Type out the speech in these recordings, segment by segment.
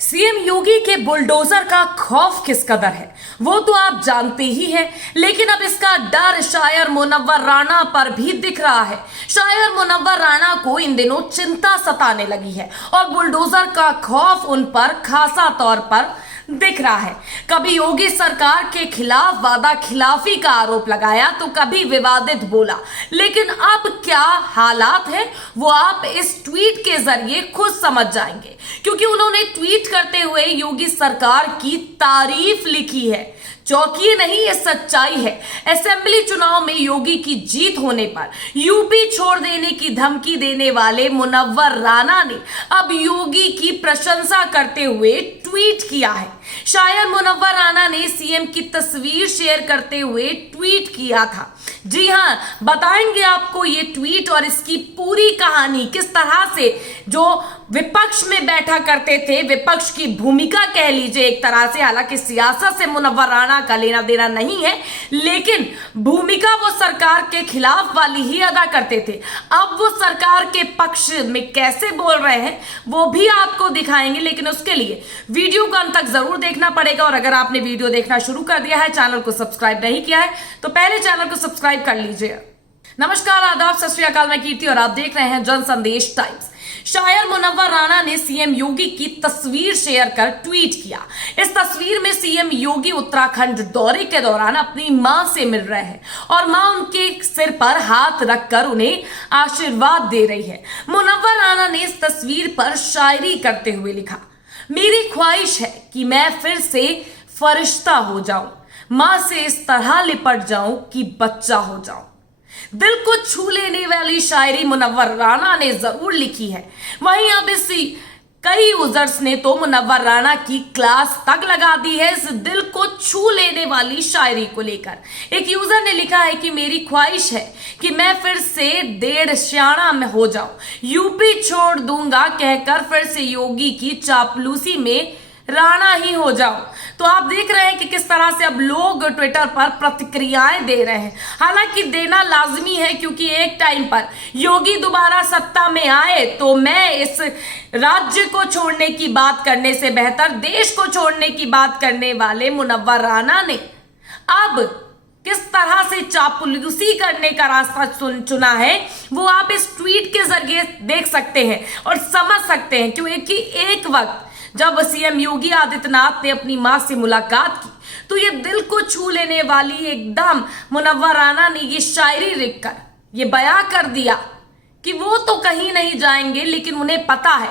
CM योगी के bulldozer का खौफ किस कदर है वो तो आप जानते ही हैं, लेकिन अब इसका डर शायर मुनव्वर राणा पर भी दिख रहा है। शायर मुनव्वर राणा को इन दिनों चिंता सताने लगी है और बुलडोजर का खौफ उन पर खासा तौर पर दिख रहा है। कभी योगी सरकार के खिलाफ वादा खिलाफी का आरोप लगाया तो कभी विवादित बोला, लेकिन अब क्या हालात है वो आप इस ट्वीट के जरिए खुद समझ जाएंगे, क्योंकि उन्होंने ट्वीट करते हुए योगी सरकार की तारीफ लिखी है। चौंकिए नहीं, ये सच्चाई है। असेंबली चुनाव में योगी की जीत होने पर यूपी छोड़ देने की धमकी देने वाले मुनव्वर राणा ने अब योगी की प्रशंसा करते हुए ट्वीट किया है। शायर मुनव्वर राणा ने सीएम की तस्वीर शेयर करते हुए ट्वीट किया था। जी हां, बताएंगे आपको ये ट्वीट और इसकी पूरी कहानी, किस तरह से जो विपक्ष में बैठा करते थे, विपक्ष की भूमिका कह लीजिए एक तरह से, हालांकि सियासत से मुनव्वर राणा का लेना देना नहीं है, लेकिन भूमिका वो सरकार के खिलाफ वाली ही अदा करते थे। अब वो सरकार के पक्ष में कैसे बोल रहे हैं वो भी आपको दिखाएंगे, लेकिन उसके लिए वीडियो को अंत तक जरूर देखना पड़ेगा। और अगर आपने वीडियो देखना शुरू कर दिया है, चैनल को सब्सक्राइब नहीं किया है, तो पहले चैनल को सब्सक्राइब कर लीजिए। नमस्कार, आदाब, सत श्री अकाल, मैं कीर्ति और आप देख रहे हैं जन संदेश टाइम्स। शायर मुनव्वर राणा ने सीएम योगी की तस्वीर शेयर कर ट्वीट किया। इस तस्वीर में सीएम योगी उत्तराखंड दौरे के दौरान अपनी मां से मिल रहे हैं और मां उनके सिर पर हाथ रखकर उन्हें आशीर्वाद दे रही है। मुनव्वर राणा ने इस तस्वीर पर शायरी करते हुए लिखा, मेरी ख्वाहिश है कि मैं फिर से फरिश्ता हो जाऊं, मां से इस तरह लिपट जाऊं कि बच्चा हो जाऊं। दिल को छू लेने वाली शायरी मुनव्वर राणा ने जरूर लिखी है। वहीं अब इसी कई यूजर्स ने तो मुनव्वर राणा की क्लास तक लगा दी है इस दिल को छू लेने वाली शायरी को लेकर। एक यूजर ने लिखा है कि मेरी ख्वाहिश है कि मैं फिर से 1.5 स्याणा में हो जाऊं, यूपी छोड़ दूंगा कहकर फिर से योगी की चापलूसी में राणा ही हो जाओ। तो आप देख रहे हैं कि किस तरह से अब लोग ट्विटर पर प्रतिक्रियाएं दे रहे हैं। हालांकि देना लाजमी है, क्योंकि एक टाइम पर योगी दोबारा सत्ता में आए तो मैं इस राज्य को छोड़ने की बात करने से बेहतर देश को छोड़ने की बात करने वाले मुनव्वर राणा ने अब किस तरह से चापलूसी करने का रास्ता चुना है वो आप इस ट्वीट के जरिए देख सकते हैं और समझ सकते हैं। क्योंकि एक वक्त जब सीएम योगी आदित्यनाथ ने अपनी मां से मुलाकात की तो ये दिल को छू लेने वाली एकदम मुनव्वर राणा ने ये शायरी लिखकर ये बयां कर दिया कि वो तो कहीं नहीं जाएंगे, लेकिन उन्हें पता है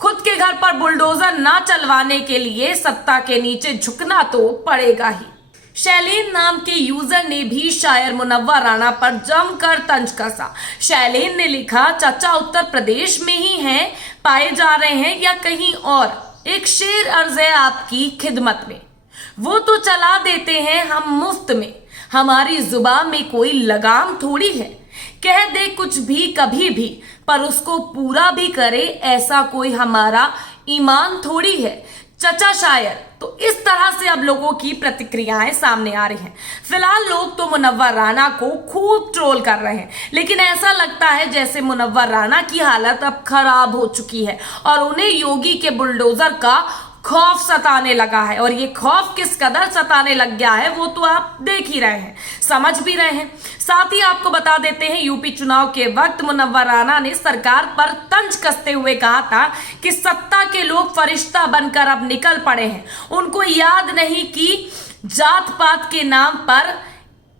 खुद के घर पर बुलडोजर ना चलवाने के लिए सत्ता के नीचे झुकना तो पड़ेगा ही। शैलेन नाम के यूजर ने भी शायर मुनव्वर राणा पर जमकर तंज कसा। शैलेन ने लिखा, चाचा उत्तर प्रदेश में ही हैं, पाए जा रहे हैं या कहीं और? एक शेर अर्ज है आपकी खिदमत में, वो तो चला देते हैं हम मुफ्त में, हमारी जुबान में कोई लगाम थोड़ी है, कह दे कुछ भी कभी भी पर उसको पूरा भी करे ऐसा कोई हमारा ईमान थोड़ी है। चचा शायर। तो इस तरह से अब लोगों की प्रतिक्रियाएं सामने आ रही हैं। फिलहाल लोग तो मुनव्वर राणा को खूब ट्रोल कर रहे हैं, लेकिन ऐसा लगता है जैसे मुनव्वर राणा की हालत अब खराब हो चुकी है और उन्हें योगी के बुलडोजर का खौफ सताने लगा है। और ये खौफ किस कदर सताने लग गया है वो तो आप देख ही रहे हैं, समझ भी रहे हैं। साथ ही आपको बता देते हैं, यूपी चुनाव के वक्त मुनव्वर राणा ने सरकार पर तंज कसते हुए कहा था कि सत्ता के लोग फरिश्ता बनकर अब निकल पड़े हैं, उनको याद नहीं कि जात पात के नाम पर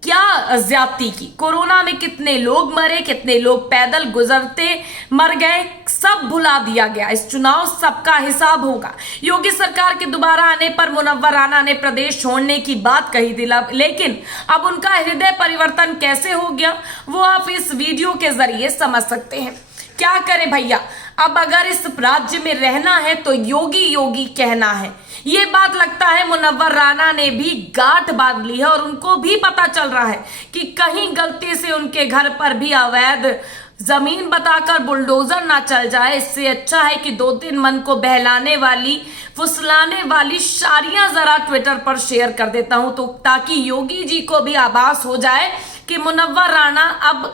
क्या ज्यादती की, कोरोना में कितने लोग मरे, कितने लोग पैदल गुजरते मर गए, सब भुला दिया गया। इस चुनाव सबका हिसाब होगा। योगी सरकार के दोबारा आने पर मुनव्वर राणा ने प्रदेश छोड़ने की बात कही थी, लेकिन अब उनका हृदय परिवर्तन कैसे हो गया वो आप इस वीडियो के जरिए समझ सकते हैं। क्या करें भैया, अब अगर इस राज्य में रहना है तो योगी योगी कहना है। ये बात लगता है मुनव्वर राणा ने भी गांठ बांध ली है और उनको भी पता चल रहा है कि कहीं गलती से उनके घर पर भी अवैध जमीन बताकर बुलडोजर ना चल जाए। इससे अच्छा है कि 2-3 मन को बहलाने वाली, फुसलाने वाली शायरियां जरा ट्विटर पर शेयर कर देता हूं, तो ताकि योगी जी को भी आभास हो जाए कि मुनव्वर राणा अब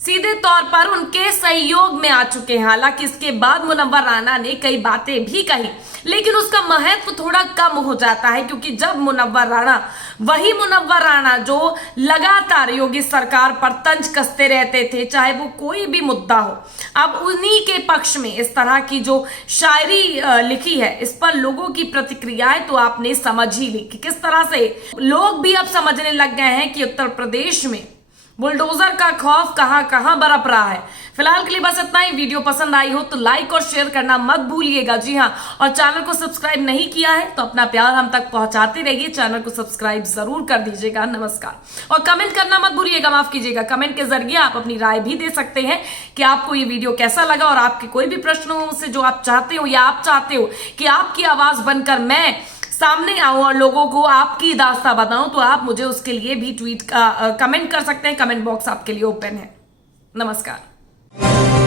सीधे तौर पर उनके सहयोग में आ चुके हैं। हालांकि इसके बाद मुनव्वर राणा ने कई बातें भी कही, लेकिन उसका महत्व थोड़ा कम हो जाता है, क्योंकि जब मुनव्वर राणा, वही मुनव्वर राणा जो लगातार योगी सरकार पर तंज कसते रहते थे, चाहे वो कोई भी मुद्दा हो, अब उन्हीं के पक्ष में इस तरह की जो शायरी लिखी है, इस पर लोगों की प्रतिक्रियाएं तो आपने समझ ही ली कि किस तरह से लोग भी अब समझने लग गए हैं कि उत्तर प्रदेश में बुलडोजर का खौफ कहां कहां बरप रहा है। फिलहाल के लिए बस इतना ही। वीडियो पसंद आई हो तो लाइक और शेयर करना मत भूलिएगा। जी हां, और चैनल को सब्सक्राइब नहीं किया है तो अपना प्यार हम तक पहुंचाते रहिए। चैनल को सब्सक्राइब जरूर कर दीजिएगा। नमस्कार। और कमेंट करना मत भूलिएगा, माफ कीजिएगा। कमेंट के जरिए आप अपनी राय भी दे सकते हैं कि आपको ये वीडियो कैसा लगा, और आपके कोई भी प्रश्न हो मुझसे जो आप चाहते हो, या आप चाहते हो कि आपकी आवाज बनकर मैं सामने आऊं और लोगों को आपकी दास्तां बताऊं, तो आप मुझे उसके लिए भी कमेंट कर सकते हैं। कमेंट बॉक्स आपके लिए ओपन है। नमस्कार।